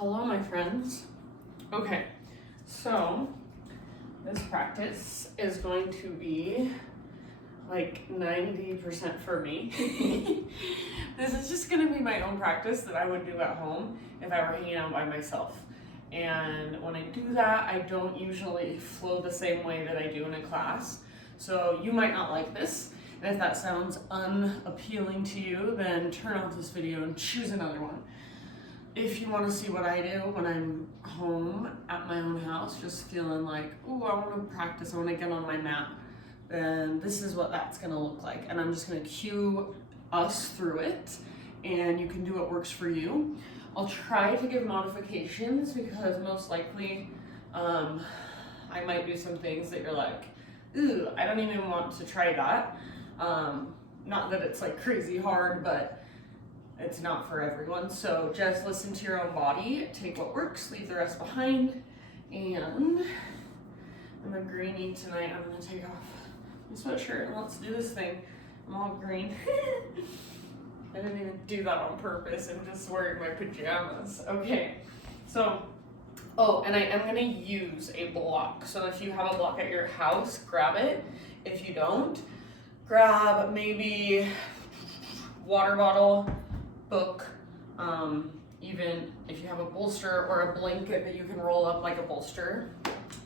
Hello, my friends. Okay, so this practice is going to be like 90% for me. This is just gonna be my own practice that I would do at home if I were hanging out by myself. And when I do that, I don't usually flow the same way that I do in a class. So you might not like this. And if that sounds unappealing to you, then turn off this video and choose another one. If you want to see what I do when I'm home at my own house, just feeling like, oh, I want to practice, I want to get on my mat, then this is what that's going to look like. And I'm just going to cue us through it, and you can do what works for you. I'll try to give modifications because most likely I might do some things that you're like, ooh, I don't even want to try that. Not that it's like crazy hard, but it's not for everyone. So just listen to your own body, take what works, leave the rest behind. And I'm a greenie tonight. I'm gonna take off my sweatshirt and let's do this thing. I'm all green. I didn't even do that on purpose. I'm just wearing my pajamas. Okay, so, oh, and I am gonna use a block. So if you have a block at your house, grab it. If you don't, grab maybe water bottle, book, even if you have a bolster or a blanket that you can roll up like a bolster,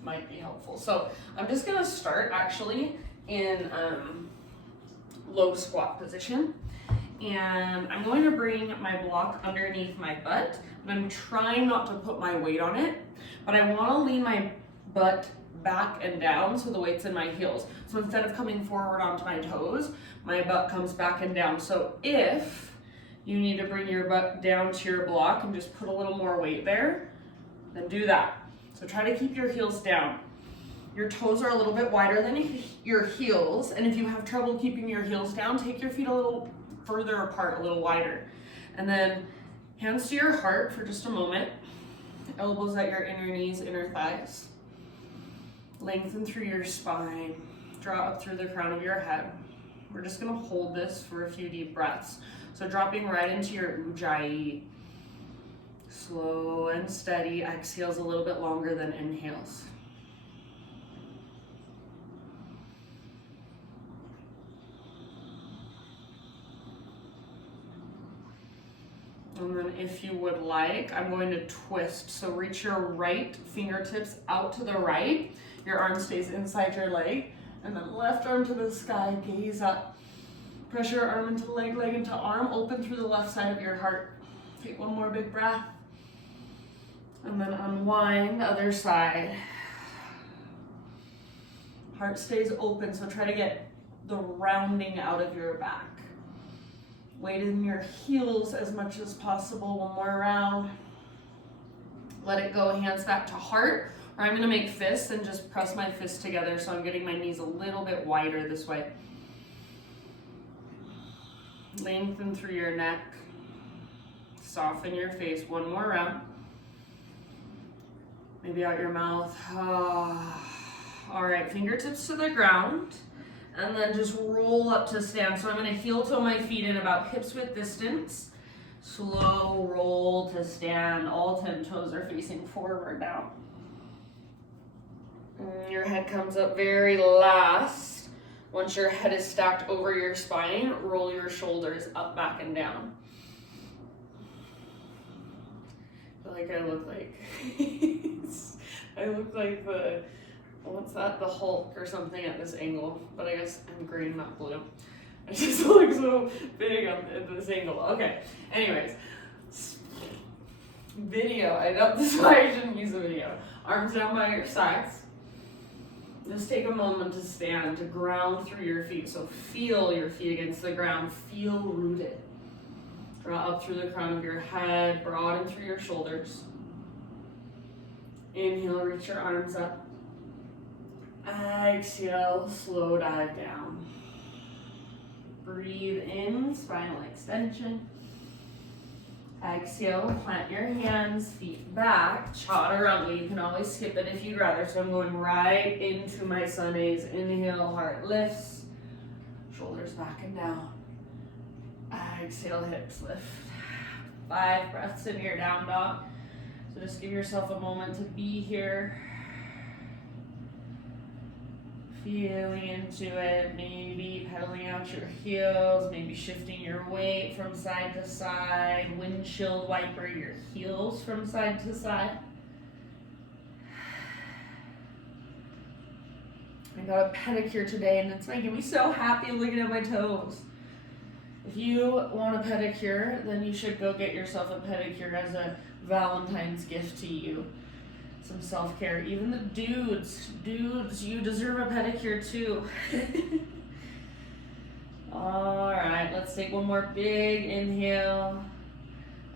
might be helpful. So I'm just gonna start actually in low squat position, and I'm going to bring my block underneath my butt, but I'm trying not to put my weight on it, but I want to lean my butt back and down so the weight's in my heels. So instead of coming forward onto my toes, my butt comes back and down. So if you need to bring your butt down to your block and just put a little more weight there, then do that. So try to keep your heels down. Your toes are a little bit wider than your heels, and if you have trouble keeping your heels down, take your feet a little further apart, a little wider. And then hands to your heart for just a moment. Elbows at your inner knees, inner thighs. Lengthen through your spine. Draw up through the crown of your head. We're just gonna hold this for a few deep breaths. So dropping right into your ujjayi. Slow and steady. Exhales a little bit longer than inhales. And then if you would like, I'm going to twist. So reach your right fingertips out to the right. Your arm stays inside your leg. And then left arm to the sky, gaze up. Press your arm into leg, leg into arm. Open through the left side of your heart. Take one more big breath. And then unwind, other side. Heart stays open, so try to get the rounding out of your back. Weight in your heels as much as possible. One more round. Let it go, hands back to heart. Or I'm gonna make fists and just press my fists together so I'm getting my knees a little bit wider this way. Lengthen through your neck. Soften your face. One more round. Maybe out your mouth. All right, fingertips to the ground. And then just roll up to stand. So I'm gonna heel toe my feet in about hips width distance. Slow roll to stand. All 10 toes are facing forward now. And your head comes up very last. Once your head is stacked over your spine, roll your shoulders up, back, and down. I feel like I look like, I look like the, what's that, the Hulk or something at this angle, but I guess I'm green, not blue. I just look so big at this angle. Okay, anyways, video, I know this is why I shouldn't use a video. Arms down by your sides. Just take a moment to stand, to ground through your feet. So feel your feet against the ground, feel rooted. Draw up through the crown of your head, broaden through your shoulders. Inhale, reach your arms up. Exhale, slow dive down. Breathe in, spinal extension. Exhale, plant your hands, feet back, chaturanga. You can always skip it if you'd rather. So I'm going right into my sun A's. Inhale, heart lifts, shoulders back and down. Exhale, hips lift. 5 breaths in your down dog. So just give yourself a moment to be here. Feeling into it, maybe pedaling out your heels, maybe shifting your weight from side to side, windshield wiper your heels from side to side. I got a pedicure today and it's making me so happy looking at my toes. If you want a pedicure, then you should go get yourself a pedicure as a Valentine's gift to you. Some self-care. Even the dudes, you deserve a pedicure too. All right, let's take one more big inhale.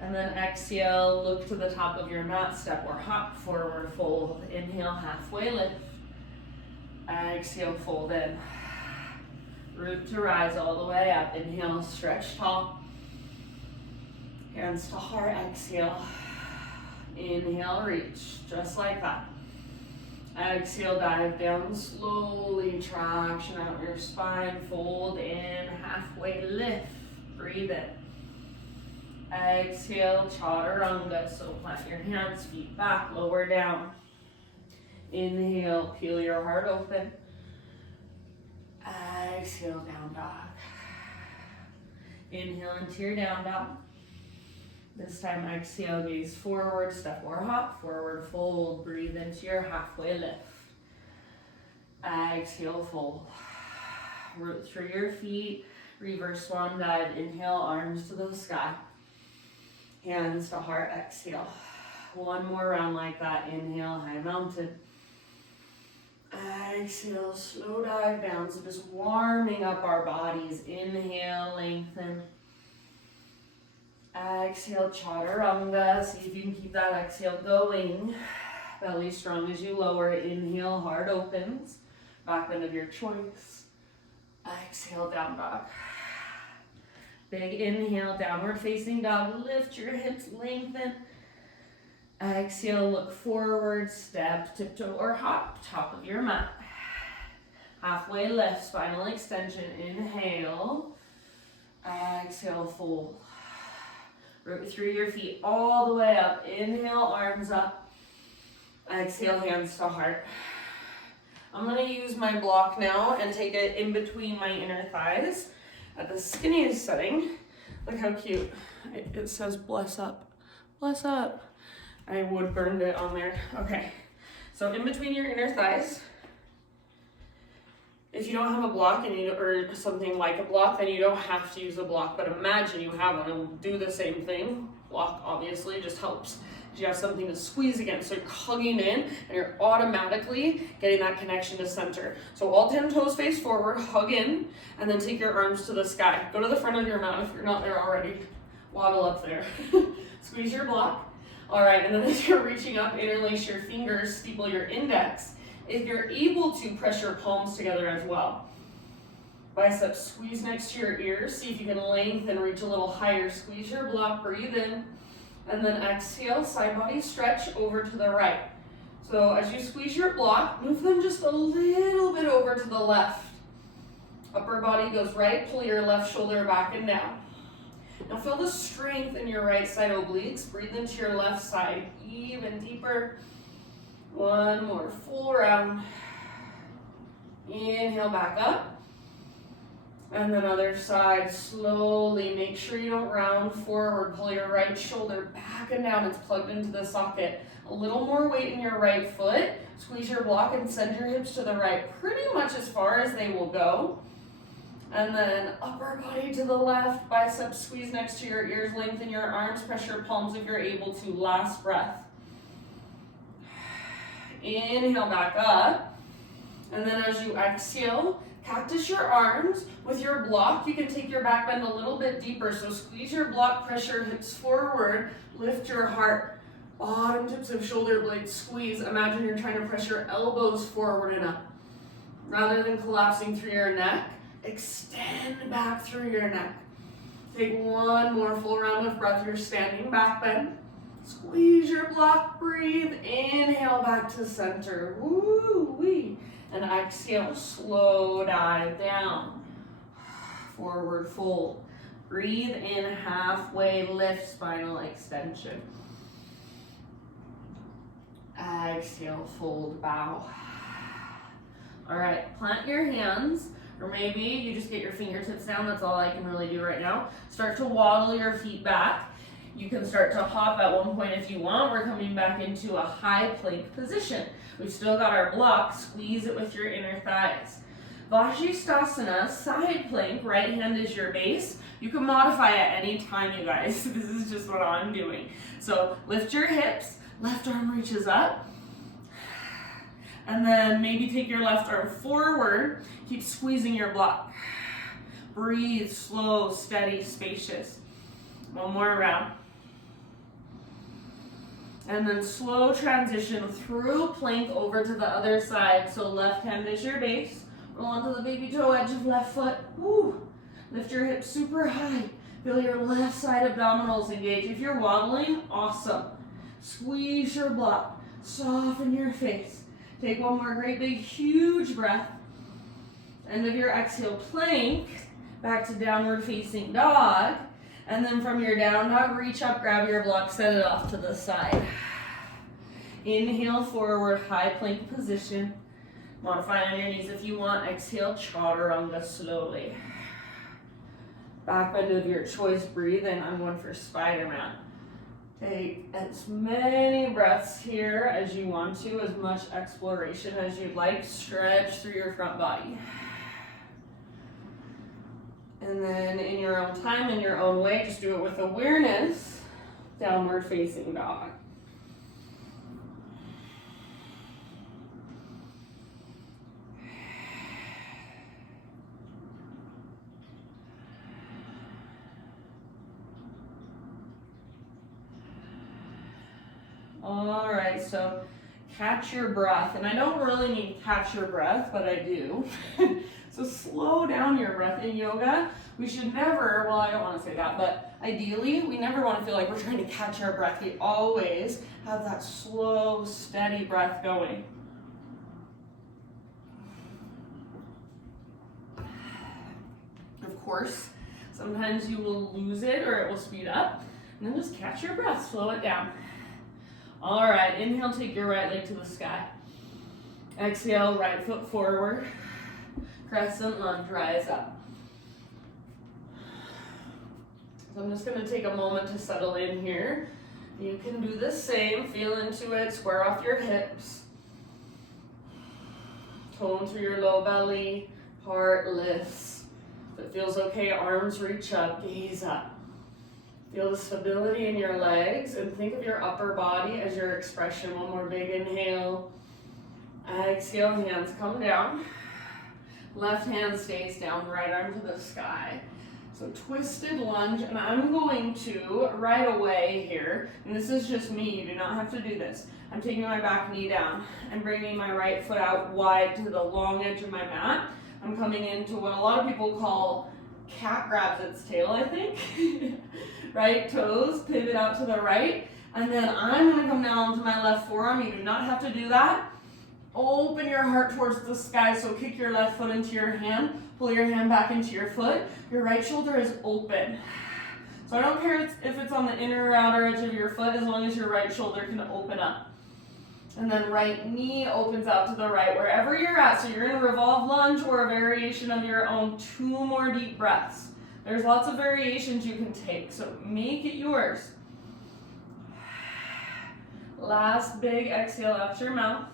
And then exhale, look to the top of your mat, step or hop, forward fold. Inhale, halfway lift. Exhale, fold in. Root to rise all the way up. Inhale, stretch tall. Hands to heart, exhale. Inhale, reach, just like that. Exhale, dive down slowly, traction out your spine, fold in, halfway lift, breathe in. Exhale, chaturanga, so plant your hands, feet back, lower down. Inhale, peel your heart open. Exhale, down dog. Inhale into your down dog. This time exhale, gaze forward, step or hop, forward fold, breathe into your halfway lift. Exhale, fold. Root through your feet, reverse swan dive, inhale, arms to the sky. Hands to heart, exhale. One more round like that, inhale, high mountain. Exhale, slow dive down, so just warming up our bodies. Inhale, lengthen. Exhale, chaturanga. See if you can keep that exhale going. Belly strong as you lower. Inhale, heart opens. Back bend of your choice. Exhale, down dog. Big inhale, downward facing dog. Lift your hips, lengthen. Exhale, look forward, step, tiptoe or hop, top of your mat. Halfway lift, spinal extension. Inhale. Exhale, fold. Root through your feet all the way up. Inhale, arms up. Exhale, hands to heart. I'm going to use my block now and take it in between my inner thighs at the skinniest setting. Look how cute. It says bless up. Bless up. I wood burned it on there. Okay. So in between your inner thighs. If you don't have a block or something like a block, then you don't have to use a block. But imagine you have one and do the same thing. Block obviously just helps. You have something to squeeze against. So you're hugging in and you're automatically getting that connection to center. So all 10 toes face forward, hug in, and then take your arms to the sky. Go to the front of your mat if you're not there already. Waddle up there. Squeeze your block. All right, and then as you're reaching up, interlace your fingers, steeple your index. If you're able to, press your palms together as well. Biceps squeeze next to your ears. See if you can lengthen, reach a little higher. Squeeze your block, breathe in. And then exhale, side body stretch over to the right. So as you squeeze your block, move them just a little bit over to the left. Upper body goes right, pull your left shoulder back and down. Now feel the strength in your right side obliques. Breathe into your left side, even deeper. One more full round. Inhale back up. And then other side, slowly. Make sure you don't round forward. Pull your right shoulder back and down. It's plugged into the socket. A little more weight in your right foot. Squeeze your block and send your hips to the right, pretty much as far as they will go. And then upper body to the left. Biceps squeeze next to your ears. Lengthen your arms. Press your palms if you're able to. Last breath. Inhale back up. And then as you exhale, cactus your arms. With your block, you can take your back bend a little bit deeper. So squeeze your block, press your hips forward, lift your heart. Bottom tips of shoulder blades squeeze. Imagine you're trying to press your elbows forward and up. Rather than collapsing through your neck, extend back through your neck. Take one more full round of breath. You're standing back bend. Squeeze your block, breathe. Inhale back to center. Woo-wee. And exhale, slow dive down. Forward fold. Breathe in, halfway lift, spinal extension. Exhale, fold, bow. All right, plant your hands, or maybe you just get your fingertips down. That's all I can really do right now. Start to waddle your feet back. You can start to hop at one point if you want. We're coming back into a high plank position. We've still got our block. Squeeze it with your inner thighs. Vajrasthasana, side plank, right hand is your base. You can modify at any time, you guys. This is just what I'm doing. So lift your hips, left arm reaches up. And then maybe take your left arm forward. Keep squeezing your block. Breathe, slow, steady, spacious. One more round. And then slow transition through plank over to the other side. So left hand is your base. Roll onto the baby toe edge of left foot. Woo. Lift your hips super high. Feel your left side abdominals engage. If you're waddling, awesome. Squeeze your block. Soften your face. Take one more great big huge breath. End of your exhale, plank. Back to downward facing dog. And then from your down dog, reach up, grab your block, set it off to the side. Inhale, forward, high plank position. Modify on your knees if you want. Exhale, chaturanga slowly. Back bend of your choice, breathe in. I'm going for Spider-Man. Take as many breaths here as you want to, as much exploration as you'd like. Stretch through your front body. And then in your own time, in your own way, just do it with awareness. Downward facing dog. All right, so catch your breath. And I don't really mean catch your breath, but I do. So slow down your breath in yoga. We should never, well, I don't want to say that, but ideally, we never want to feel like we're trying to catch our breath. We always have that slow, steady breath going. Of course, sometimes you will lose it or it will speed up. And then just catch your breath, slow it down. All right, inhale, take your right leg to the sky. Exhale, right foot forward. Crescent lunge, rise up. So I'm just going to take a moment to settle in here. You can do the same, feel into it, square off your hips. Tone through your low belly, heart lifts. If it feels okay, arms reach up, gaze up. Feel the stability in your legs and think of your upper body as your expression. One more big inhale. Exhale, hands come down. Left hand stays down, right arm to the sky. So twisted lunge, and I'm going to right away here, and this is just me, you do not have to do this. I'm taking my back knee down and bringing my right foot out wide to the long edge of my mat. I'm coming into what a lot of people call cat grabs its tail, I think. Right toes, pivot out to the right, and then I'm going to come down to my left forearm. You do not have to do that. Open your heart towards the sky, so kick your left foot into your hand, pull your hand back into your foot. Your right shoulder is open. So I don't care if it's on the inner or outer edge of your foot, as long as your right shoulder can open up. And then right knee opens out to the right, wherever you're at. So you're in a revolve lunge or a variation of your own. 2 more deep breaths. There's lots of variations you can take, so make it yours. Last big exhale out your mouth.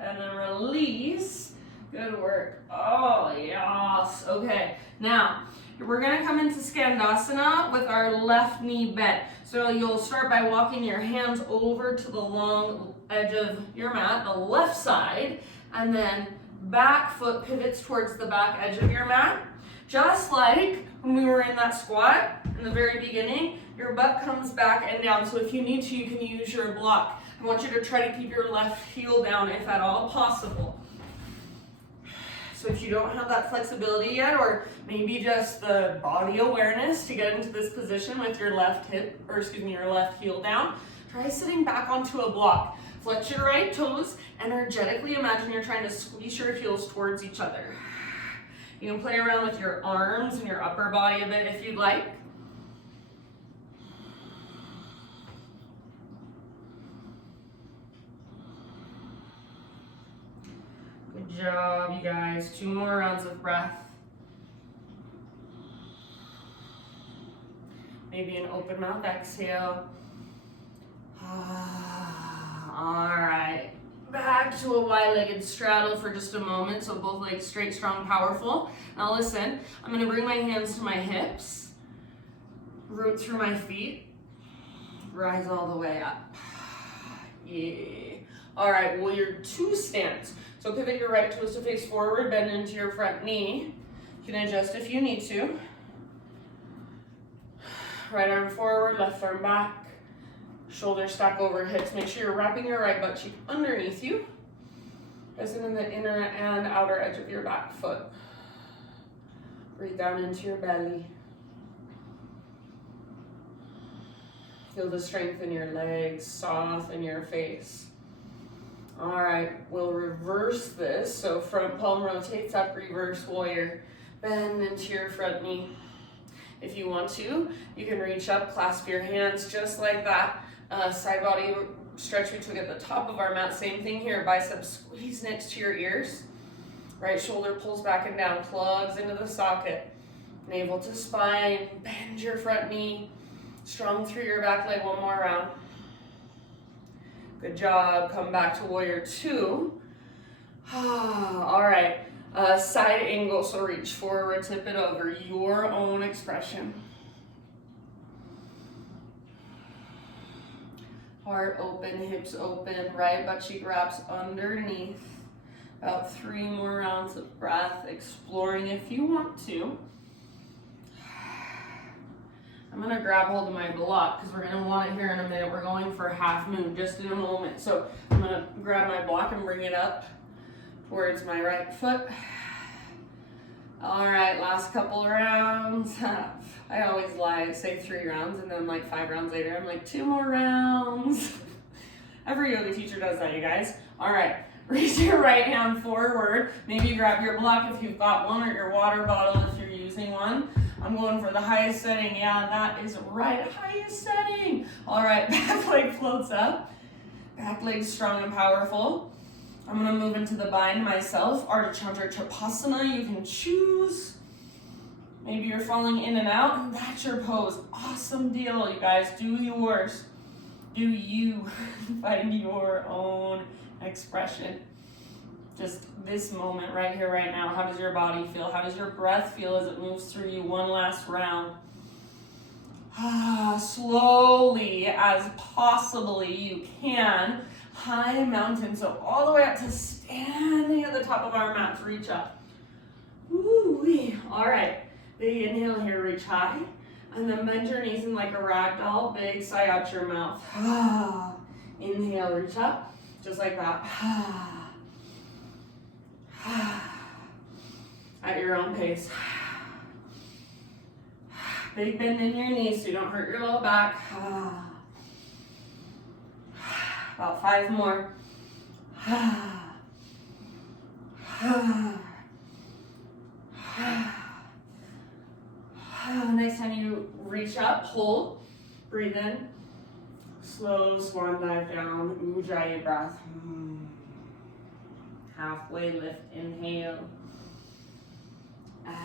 And then release. Good work. Oh, yes. Okay, now we're going to come into Skandasana with our left knee bent. So you'll start by walking your hands over to the long edge of your mat, the left side, and then back foot pivots towards the back edge of your mat. Just like when we were in that squat in the very beginning, your butt comes back and down. So if you need to, you can use your block. I want you to try to keep your left heel down if at all possible. So if you don't have that flexibility yet, or maybe just the body awareness to get into this position with your left hip, or excuse me, your left heel down, try sitting back onto a block. Flex your right toes, energetically imagine you're trying to squeeze your heels towards each other. You can play around with your arms and your upper body a bit if you'd like. Good job, you guys. 2 more rounds of breath. Maybe an open mouth exhale. All right. Back to a wide-legged straddle for just a moment. So both legs straight, strong, powerful. Now listen, I'm gonna bring my hands to my hips, root through my feet, rise all the way up. Yeah. All right, warrior 2 stance. So pivot your right toes to face forward, bend into your front knee. You can adjust if you need to. Right arm forward, left arm back. Shoulders stack over hips. Make sure you're wrapping your right butt cheek underneath you. Pressing in the inner and outer edge of your back foot. Breathe down into your belly. Feel the strength in your legs, soften your face. All right, we'll reverse this. So front palm rotates up, reverse warrior. Bend into your front knee. If you want to, you can reach up, clasp your hands just like that. Side body stretch we took at the top of our mat. Same thing here, biceps squeeze next to your ears. Right shoulder pulls back and down, plugs into the socket. Navel to spine, bend your front knee. Strong through your back leg, 1 more round. Good job, come back to warrior 2. All right, side angle, so reach forward, tip it over, your own expression. Heart open, hips open, right butt cheek wraps underneath. About 3 more rounds of breath, exploring if you want to. I'm gonna grab hold of my block because we're gonna want it here in a minute. We're going for half moon just in a moment. So I'm gonna grab my block and bring it up towards my right foot. All right, last couple rounds. I always lie, say 3 rounds, and then like 5 rounds later, I'm like 2 more rounds. Every yoga teacher does that, you guys. All right, reach your right hand forward. Maybe grab your block if you've got one, or your water bottle if you're using one. I'm going for the highest setting. Yeah, that is right, highest setting. All right, back leg floats up. Back leg strong and powerful. I'm gonna move into the bind myself. Ardha Chandrachapasana, you can choose. Maybe you're falling in and out, and that's your pose. Awesome deal, you guys. Do yours. Do you. Find your own expression. Just this moment right here, right now. How does your body feel? How does your breath feel as it moves through you? 1 last round. Slowly as possibly you can. High mountain, so all the way up to standing at the top of our mats. Reach up. Woo-wee. All right, big inhale here, reach high. And then bend your knees in like a rag doll. Big sigh out your mouth. Inhale, reach up, just like that. At your own pace. Big bend in your knees so you don't hurt your low back. About 5 more. Next time you reach up, hold, breathe in. Slow swan dive down, Ujjayi breath. Halfway lift, inhale.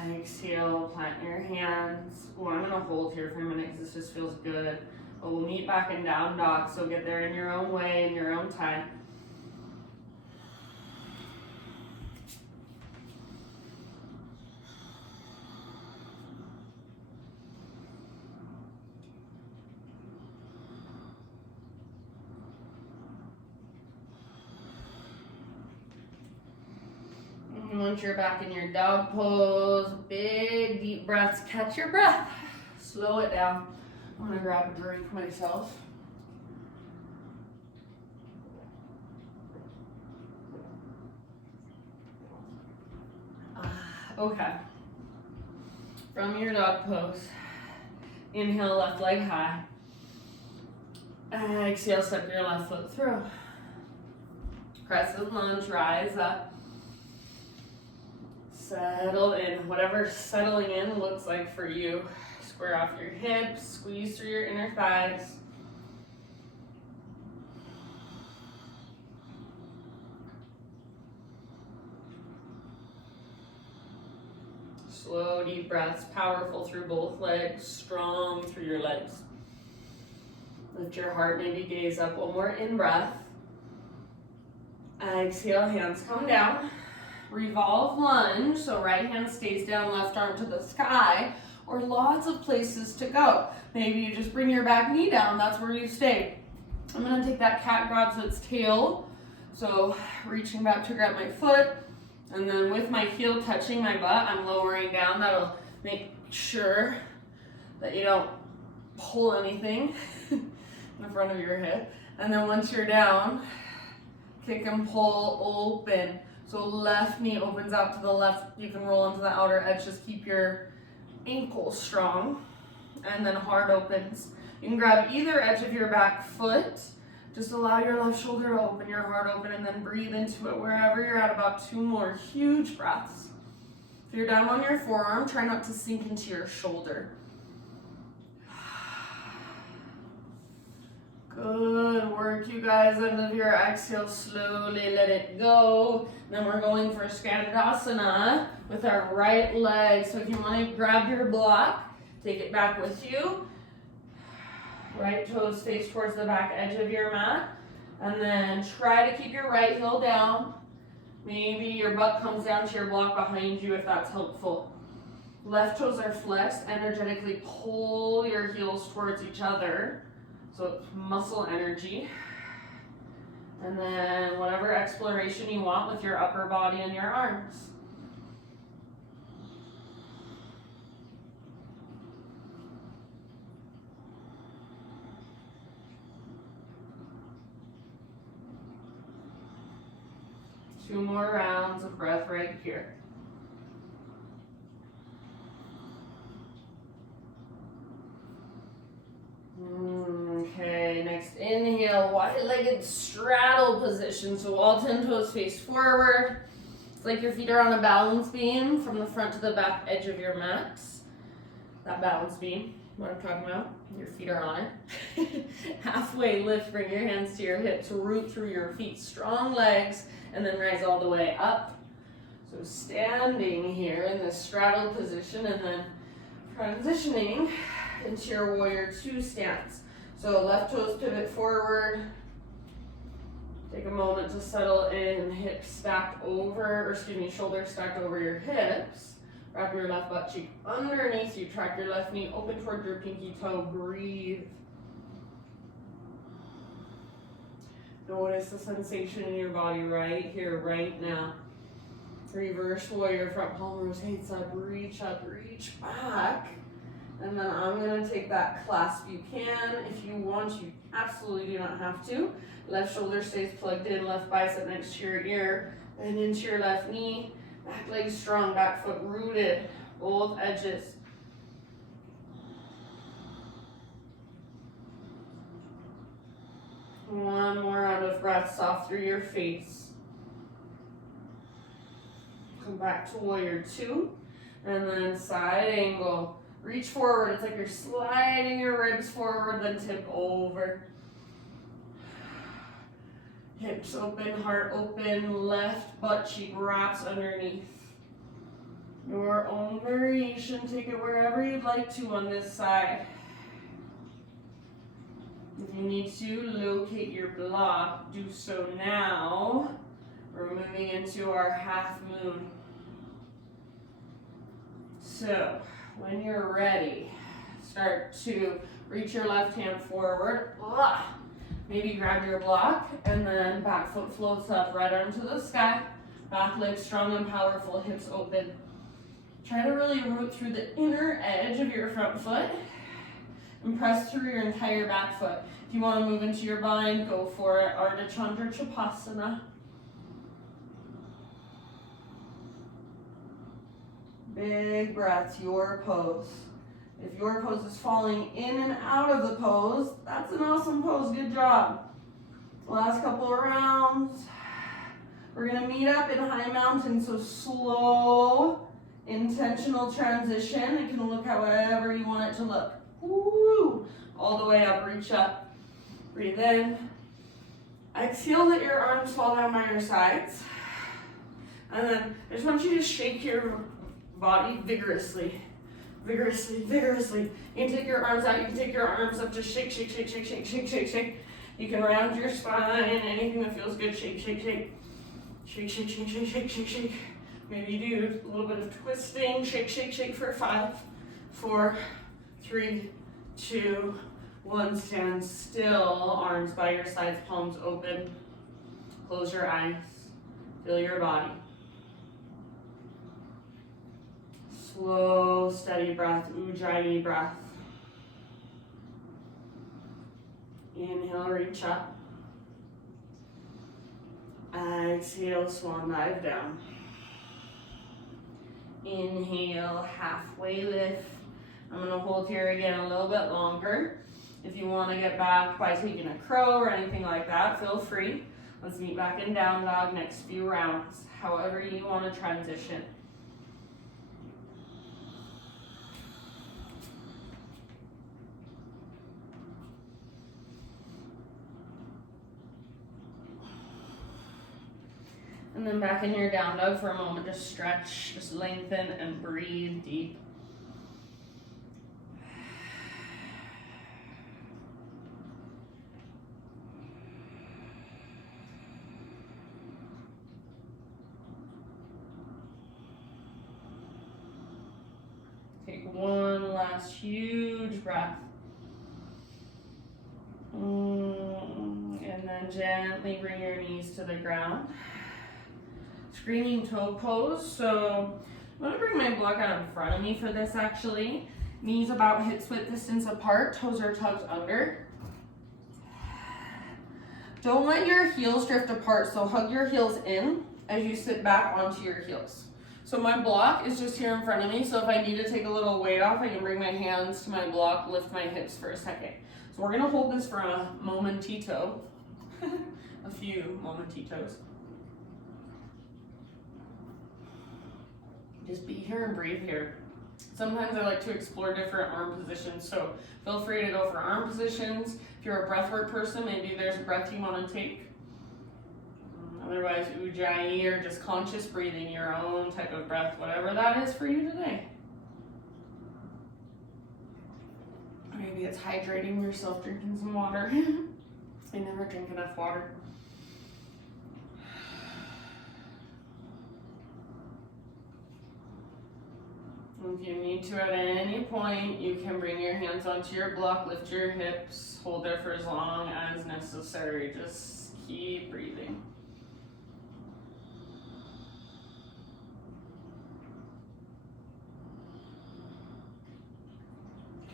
Exhale, plant your hands. Oh, I'm gonna hold here for a minute because this just feels good. But we'll meet back in down dog, so get there in your own way, in your own time. Once you're back in your dog pose, big deep breaths, catch your breath, slow it down. I'm gonna grab a drink myself. Okay, from your dog pose, inhale, left leg high. Exhale, step your left foot through. Crescent lunge, rise up. Settle in, whatever settling in looks like for you. Square off your hips, squeeze through your inner thighs. slow, deep breaths, powerful through both legs, strong through your legs. Lift your heart, maybe gaze up. One more in-breath. Exhale, hands come down. Revolve lunge, so right hand stays down, left arm to the sky, or lots of places to go. Maybe you just bring your back knee down, that's where you stay. I'm gonna take that cat grab so it's tail. So reaching back to grab my foot, and then with my heel touching my butt, I'm lowering down. That'll make sure that you don't pull anything in the front of your head. And then once you're down, kick and pull, open. So left knee opens out to the left. You can roll into the outer edge. Just keep your ankle strong. And then hard opens. You can grab either edge of your back foot. Just allow your left shoulder to open, your heart open, and then breathe into it wherever you're at. About 2 more huge breaths. If you're down on your forearm, try not to sink into your shoulder. Good work, you guys. End of your exhale, slowly let it go. Then we're going for Skandasana with our right leg. So if you want to grab your block, take it back with you. Right toes face towards the back edge of your mat. And then try to keep your right heel down. Maybe your butt comes down to your block behind you if that's helpful. Left toes are flexed. Energetically pull your heels towards each other. So it's muscle energy. And then whatever exploration you want with your upper body and your arms. Two more rounds of breath right here. Okay, next inhale, wide-legged straddle position. So all 10 toes face forward. It's like your feet are on a balance beam from the front to the back edge of your mat. That balance beam, what I'm talking about, your feet are on it. Halfway lift, bring your hands to your hips, root through your feet, strong legs, and then rise all the way up. So standing here in this straddle position and then transitioning into your warrior 2 stance. So left toes pivot forward. Take a moment to settle in, hips stacked over, shoulders stacked over your hips. Wrap your left butt cheek underneath you. Track your left knee open toward your pinky toe. Breathe. Notice the sensation in your body right here, right now. Reverse warrior, front palm rotates up, reach back. And then I'm gonna take that clasp. You can, if you want, you absolutely do not have to. Left shoulder stays plugged in, left bicep next to your ear, and into your left knee. Back leg strong, back foot rooted, both edges. One more round of breath, soft through your face. Come back to warrior 2, and then side angle. Reach forward, it's like you're sliding your ribs forward, then tip over. Hips open, heart open, left butt cheek wraps underneath. Your own variation, take it wherever you'd like to on this side. If you need to locate your block, do so now. We're moving into our half moon. So, when you're ready, start to reach your left hand forward. Maybe grab your block, and then back foot floats up, right arm to the sky. Back leg strong and powerful, hips open. Try to really root through the inner edge of your front foot and press through your entire back foot. If you want to move into your bind, go for it. Ardha Chandra Chapasana. Big breaths, your pose. If your pose is falling in and out of the pose, that's an awesome pose, good job. Last couple of rounds. We're gonna meet up in high mountain, so slow, intentional transition. It can look however you want it to look. Woo! All the way up, reach up, breathe in. Exhale, let your arms fall down by your sides. And then I just want you to shake your body vigorously. Vigorously, vigorously. You can take your arms out, you can take your arms up, just shake, shake, shake, shake, shake, shake, shake, shake. You can round your spine, anything that feels good, shake, shake, shake. Shake, shake, shake, shake, shake, shake, shake. Maybe do a little bit of twisting, shake, shake, shake for 5, 4, 3, 2, 1. Stand still, arms by your sides, palms open. Close your eyes, feel your body. Slow, steady breath, Ujjayi breath. Inhale, reach up. Exhale, swan dive down. Inhale, halfway lift. I'm gonna hold here again a little bit longer. If you wanna get back by taking a crow or anything like that, feel free. Let's meet back in down dog next few rounds, however you wanna transition. And then back in your down dog for a moment, just stretch, just lengthen and breathe deep. Take one last huge breath. And then gently bring your knees to the ground. Screaming toe pose. So I'm gonna bring my block out in front of me for this actually. Knees about hips width distance apart, toes are tucked under. Don't let your heels drift apart, so hug your heels in as you sit back onto your heels. So my block is just here in front of me, so if I need to take a little weight off, I can bring my hands to my block, lift my hips for a second. So we're gonna hold this for a momentito, a few momentitos. Just be here and breathe here. Sometimes I like to explore different arm positions, so feel free to go for arm positions. If you're a breathwork person, maybe there's a breath you want to take. Otherwise, Ujjayi or just conscious breathing, your own type of breath, whatever that is for you today. Maybe it's hydrating yourself, drinking some water. I never drink enough water. If you need to at any point, you can bring your hands onto your block, lift your hips, hold there for as long as necessary. Just keep breathing.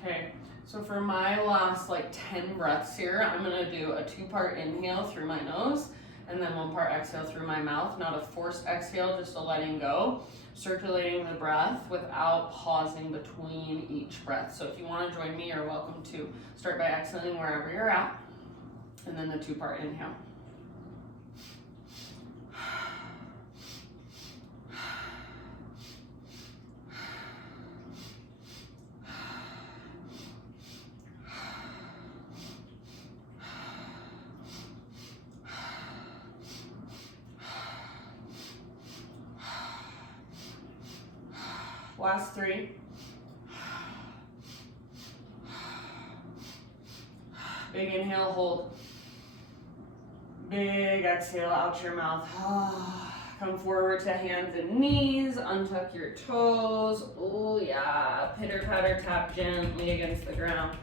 Okay, so for my last like 10 breaths here, I'm gonna do a 2-part inhale through my nose and then 1 part exhale through my mouth. Not a forced exhale, just a letting go. Circulating the breath without pausing between each breath. So if you want to join me, you're welcome to start by exhaling wherever you're at, and then the 2-part inhale. Last 3. Big inhale, hold. Big exhale out your mouth. Come forward to hands and knees, untuck your toes. Oh yeah, pitter patter tap gently against the ground.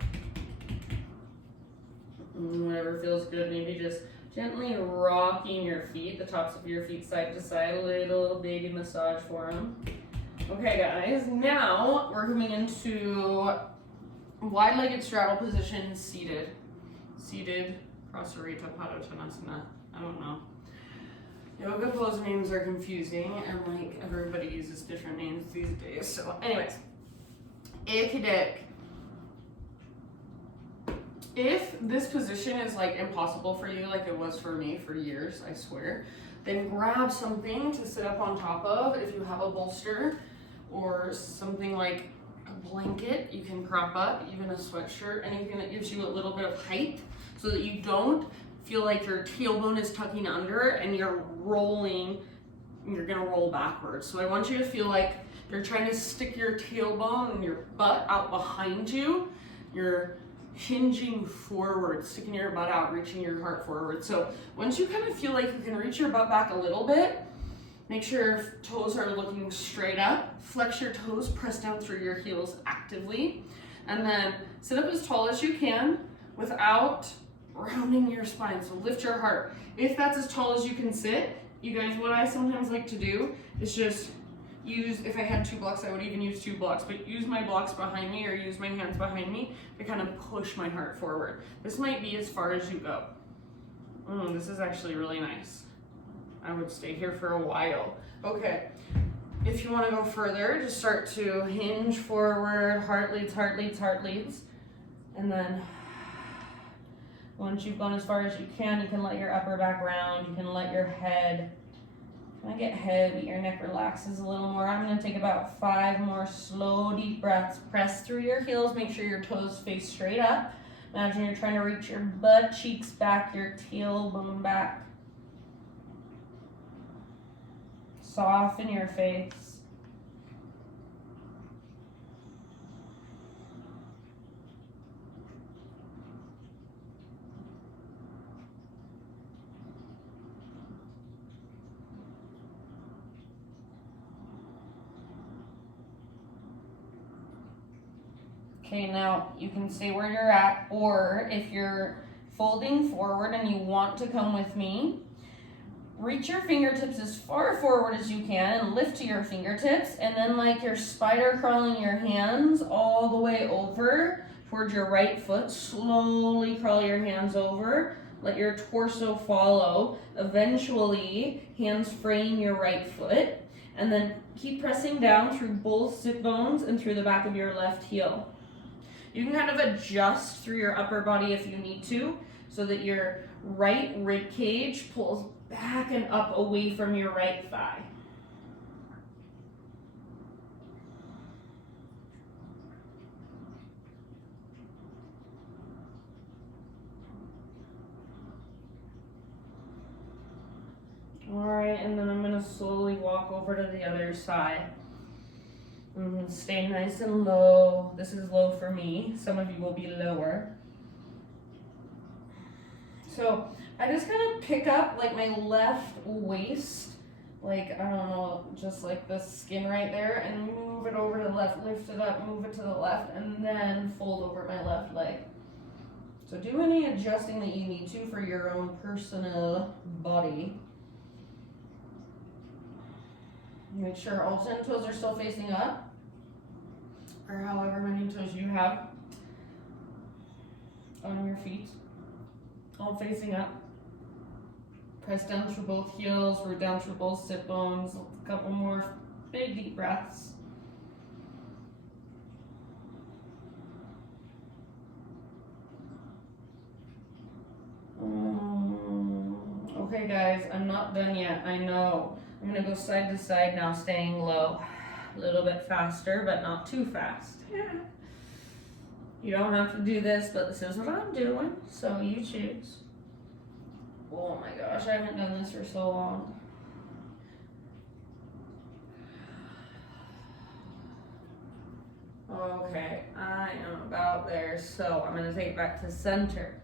Whatever feels good, maybe just gently rocking your feet, the tops of your feet side to side, a little baby massage for them. Okay guys, now we're coming into wide-legged straddle position, seated. Seated, Prasarita Padottanasana, I don't know. Yoga pose names are confusing and like everybody uses different names these days. So anyways, Ekidek. If this position is like impossible for you, like it was for me for years, I swear, then grab something to sit up on top of. If you have a bolster or something like a blanket, you can prop up, even a sweatshirt, anything that gives you a little bit of height so that you don't feel like your tailbone is tucking under and you're rolling, you're gonna roll backwards. So I want you to feel like You're trying to stick your tailbone and your butt out behind you. You're hinging forward, sticking your butt out, reaching your heart forward. So once you kind of feel like you can reach your butt back a little bit, make sure your toes are looking straight up. Flex your toes, press down through your heels actively. And then sit up as tall as you can without rounding your spine. So lift your heart. If that's as tall as you can sit, you guys, what I sometimes like to do is just use, if I had 2 blocks, I would even use 2 blocks, but use my blocks behind me or use my hands behind me to kind of push my heart forward. This might be as far as you go. This is actually really nice. I would stay here for a while. Okay, if you want to go further, just start to hinge forward, heart leads, heart leads, heart leads. And then once you've gone as far as you can let your upper back round, you can let your head kind of get heavy, your neck relaxes a little more. I'm going to take about 5 more slow, deep breaths. Press through your heels, make sure your toes face straight up. Imagine you're trying to reach your butt cheeks back, your tailbone back. Soften your face. Okay, now you can stay where you're at, or if you're folding forward and you want to come with me, reach your fingertips as far forward as you can and lift to your fingertips, and then like your spider crawling your hands all the way over towards your right foot, slowly crawl your hands over, let your torso follow. Eventually, hands frame your right foot, and then keep pressing down through both sit bones and through the back of your left heel. You can kind of adjust through your upper body if you need to, so that your right rib cage pulls back and up away from your right thigh. All right, and then I'm gonna slowly walk over to the other side. Stay nice and low. This is low for me. Some of you will be lower. So I just kind of pick up like my left waist, like, I don't know, just like the skin right there, and move it over to the left, lift it up, move it to the left, and then fold over my left leg. So do any adjusting that you need to for your own personal body. Make sure all 10 toes are still facing up, or however many toes you have on your feet, all facing up. Press down through both heels, root down through both sit bones. A couple more big deep breaths. Okay guys, I'm not done yet, I know. I'm gonna go side to side now, staying low. A little bit faster, but not too fast. Yeah. You don't have to do this, but this is what I'm doing, so you choose. Oh my gosh, I haven't done this for so long. Okay, I am about there, so I'm gonna take it back to center.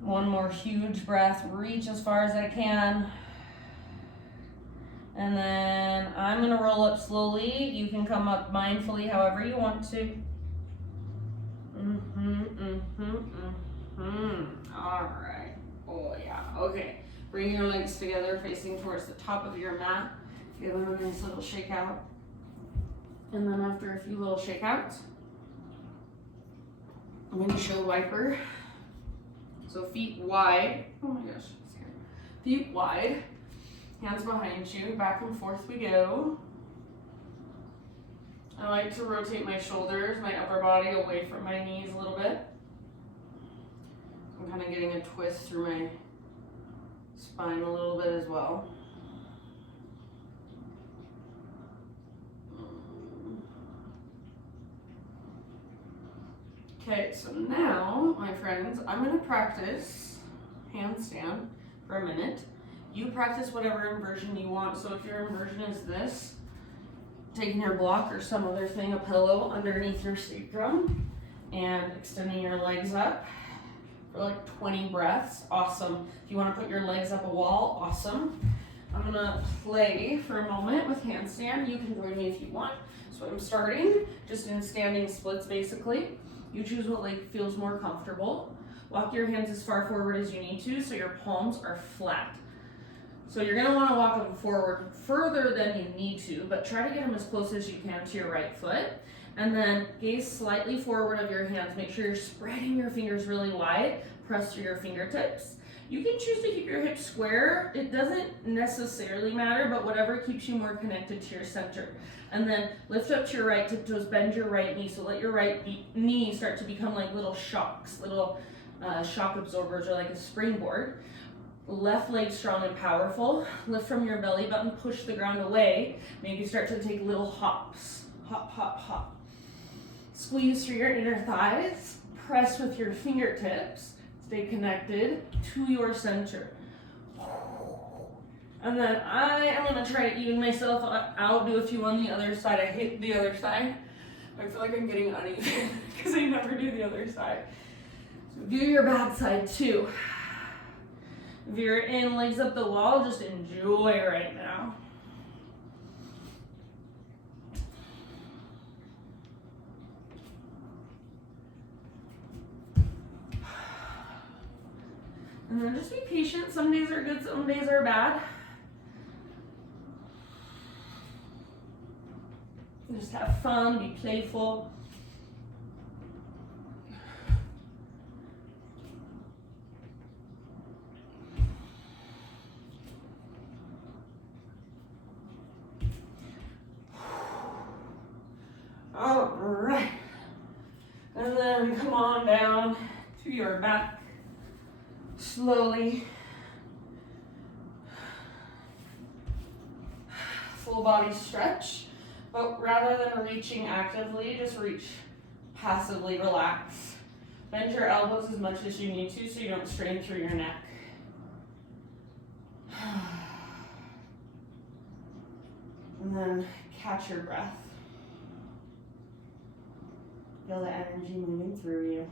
One more huge breath, reach as far as I can. And then I'm gonna roll up slowly. You can come up mindfully however you want to. All right. Oh yeah, okay. Bring your legs together facing towards the top of your mat. Give them a nice little shake out. And then after a few little shakeouts, windshield wiper. So feet wide. Oh my gosh, I'm scared. Feet wide. Hands behind you, back and forth we go. I like to rotate my shoulders, my upper body away from my knees a little bit. I'm kind of getting a twist through my spine a little bit as well. Okay, so now, my friends, I'm going to practice handstand for a minute. You practice whatever inversion you want. So if your inversion is this, taking your block or some other thing, a pillow, underneath your sacrum and extending your legs up for like 20 breaths. Awesome. If you want to put your legs up a wall, awesome. I'm gonna play for a moment with handstand. You can join me if you want. So I'm starting just in standing splits basically. You choose what leg feels more comfortable. Walk your hands as far forward as you need to so your palms are flat. So you're gonna wanna walk them forward further than you need to, but try to get them as close as you can to your right foot. And then gaze slightly forward of your hands. Make sure you're spreading your fingers really wide. Press through your fingertips. You can choose to keep your hips square. It doesn't necessarily matter, but whatever keeps you more connected to your center. And then lift up to your right tiptoes, bend your right knee. So let your right knee start to become like little shocks, little shock absorbers, or like a springboard. Left leg strong and powerful. Lift from your belly button, push the ground away. Maybe start to take little hops. Hop, hop, hop. Squeeze through your inner thighs. Press with your fingertips. Stay connected to your center. And then I am gonna try to even myself out, do a few on the other side. I hate the other side. I feel like I'm getting uneven because I never do the other side. So do your back side too. If you're in legs up the wall, just enjoy right now. And then just be patient. Some days are good, some days are bad. Just have fun, be playful. All right. And then come on down to your back. Slowly. Full body stretch. But rather than reaching actively, just reach passively, relax. Bend your elbows as much as you need to so you don't strain through your neck. And then catch your breath. Feel the energy moving through you.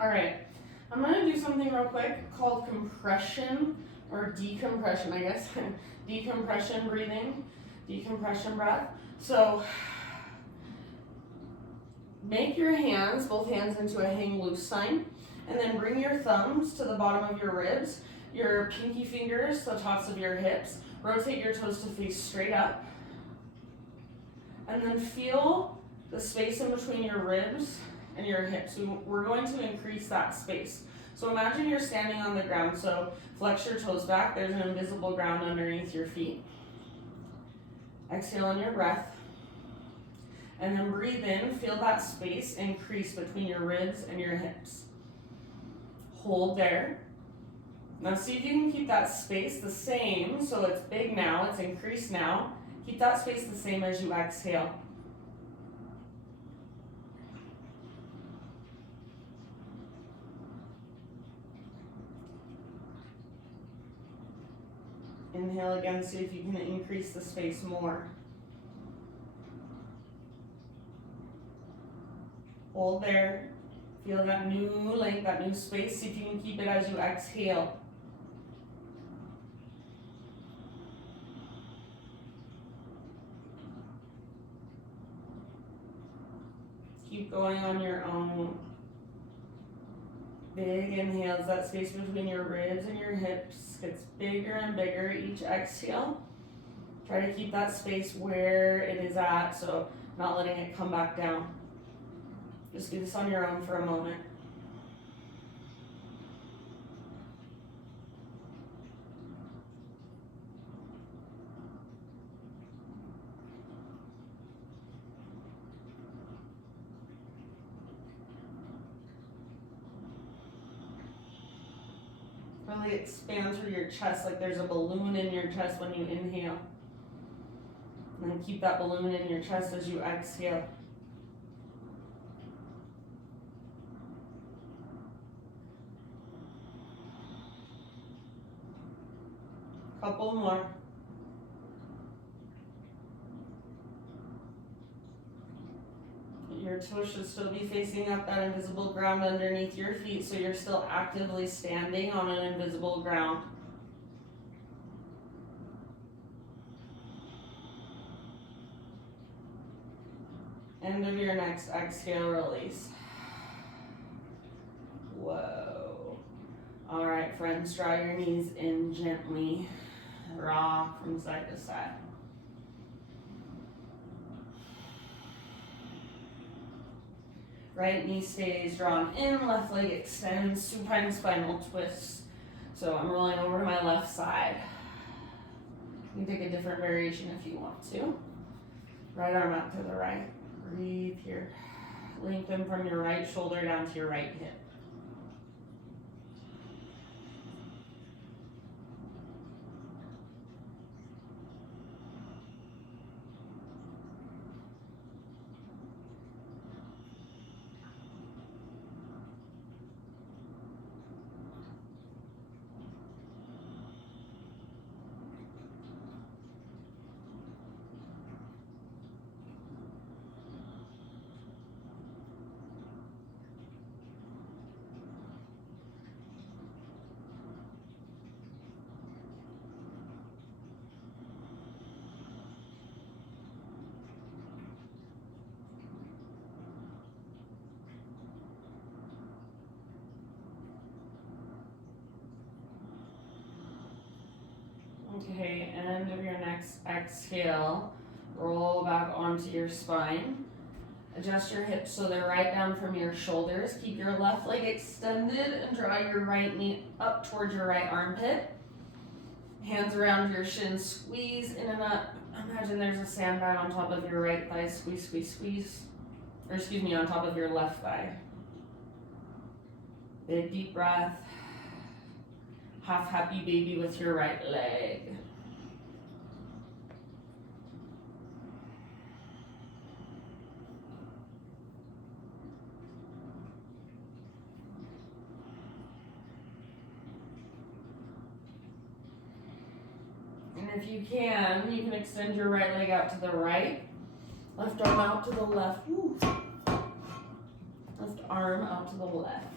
All right, I'm gonna do something real quick called compression or decompression, I guess. Decompression breathing, decompression breath. So make your hands, both hands, into a hang loose sign, and then bring your thumbs to the bottom of your ribs, your pinky fingers to the tops of your hips. Rotate your toes to face straight up, and then feel the space in between your ribs and your hips. We're going to increase that space. So imagine you're standing on the ground, so flex your toes back. There's an invisible ground underneath your feet. Exhale on your breath. And then breathe in, feel that space increase between your ribs and your hips. Hold there. Now see if you can keep that space the same, so it's big now, it's increased now. Keep that space the same as you exhale. Inhale again, see if you can increase the space more. Hold there. Feel that new length, that new space. See if you can keep it as you exhale. Keep going on your own. Big inhales, that space between your ribs and your hips gets bigger and bigger each exhale. Try to keep that space where it is at, so not letting it come back down. Just do this on your own for a moment. Really expand through your chest like there's a balloon in your chest when you inhale. And then keep that balloon in your chest as you exhale. Couple more. Your toes should still be facing up that invisible ground underneath your feet, so you're still actively standing on an invisible ground. End of your next exhale, release. Whoa. All right, friends, draw your knees in gently. Rock from side to side. Right knee stays drawn in, left leg extends, supine spinal twist. So I'm rolling over to my left side. You can take a different variation if you want to. Right arm out to the right. Breathe here. Lengthen from your right shoulder down to your right hip. Okay, end of your next exhale. Roll back onto your spine. Adjust your hips so they're right down from your shoulders. Keep your left leg extended and draw your right knee up towards your right armpit. Hands around your shins, squeeze in and up. Imagine there's a sandbag on top of your right thigh. Squeeze, squeeze, squeeze. Or excuse me, on top of your left thigh. Big deep breath. Half happy baby with your right leg. And if you can extend your right leg out to the right. Left arm out to the left. Woo. Left arm out to the left.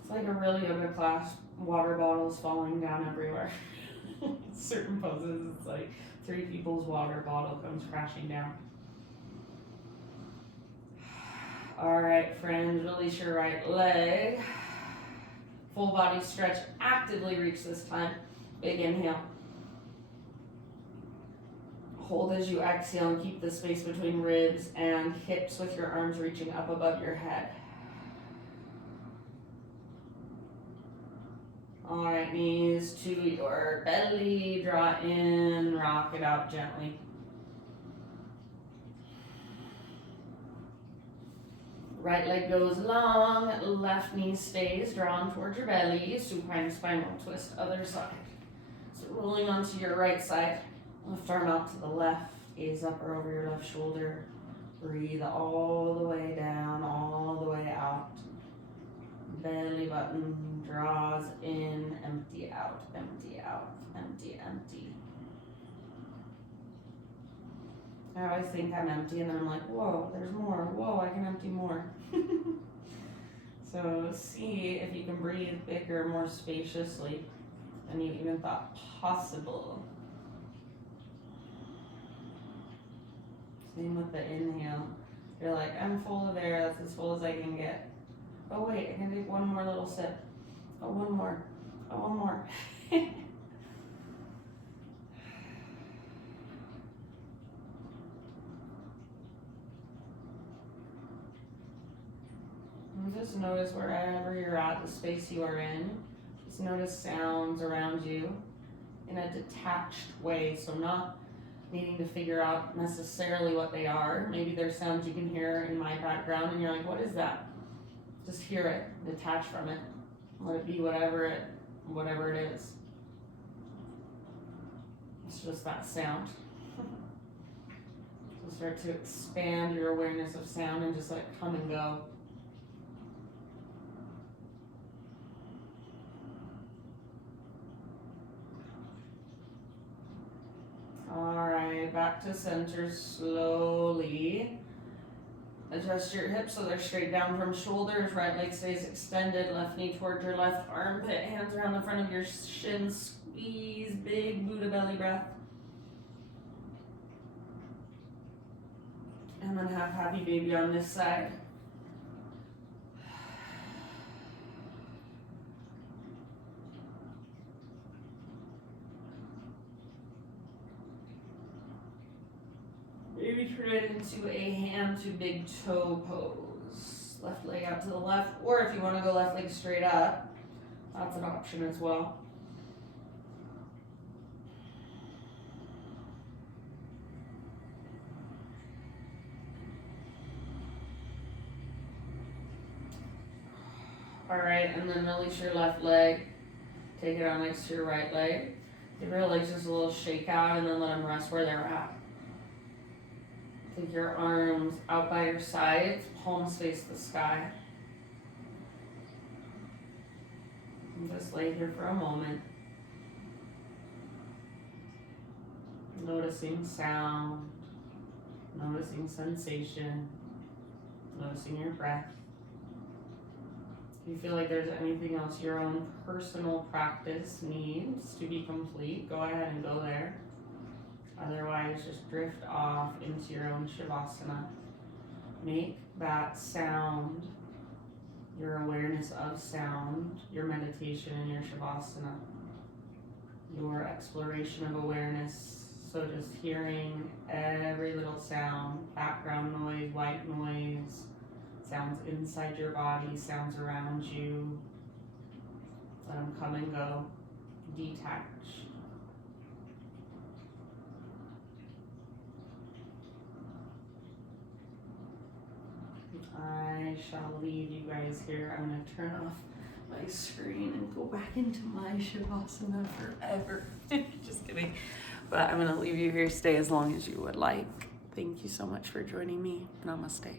It's like a real yoga class. Water bottles falling down everywhere. Certain poses, it's like 3 people's water bottle comes crashing down. All right, friends, release your right leg. Full body stretch, actively reach this time. Big inhale. Hold as you exhale and keep the space between ribs and hips with your arms reaching up above your head. All right, knees to your belly, draw in, rock it out gently. Right leg goes long, left knee stays drawn towards your belly, supine spinal twist, other side. So rolling onto your right side, left arm out to the left, gaze up or over your left shoulder. Breathe all the way down, all the way out. Belly button draws in, empty out, empty out, empty, empty. I always think I'm empty and then I'm like, whoa, there's more. Whoa, I can empty more. So see if you can breathe bigger, more spaciously than you even thought possible. Same with the inhale. You're like, I'm full of air, that's as full as I can get. Oh wait, I can take one more little sip. Oh, one more. Oh, one more. And just notice wherever you're at, the space you are in. Just notice sounds around you in a detached way, so not needing to figure out necessarily what they are. Maybe there's sounds you can hear in my background and you're like, what is that? Just hear it, detach from it. Let it be whatever it is. It's just that sound. So start to expand your awareness of sound and just let it come and go. Get back to center slowly. Adjust your hips so they're straight down from shoulders. Right leg stays extended. Left knee towards your left armpit. Hands around the front of your shins. Squeeze. Big Buddha belly breath. And then have happy baby on this side. Maybe turn it into a hand to big toe pose. Left leg out to the left, or if you want to go left leg straight up, that's an option as well. All right, and then release your left leg. Take it on next to your right leg. Give your legs just a little shake out and then let them rest where they're at. Take your arms out by your sides, palms face the sky. And just lay here for a moment. Noticing sound, noticing sensation, noticing your breath. If you feel like there's anything else your own personal practice needs to be complete, go ahead and go there. Otherwise, just drift off into your own Shavasana. Make that sound, your awareness of sound, your meditation and your Shavasana, your exploration of awareness. So just hearing every little sound, background noise, white noise, sounds inside your body, sounds around you. Let them come and go. Detach. I shall leave you guys here. I'm going to turn off my screen and go back into my Shavasana forever. Just kidding. But I'm going to leave you here. Stay as long as you would like. Thank you so much for joining me. Namaste.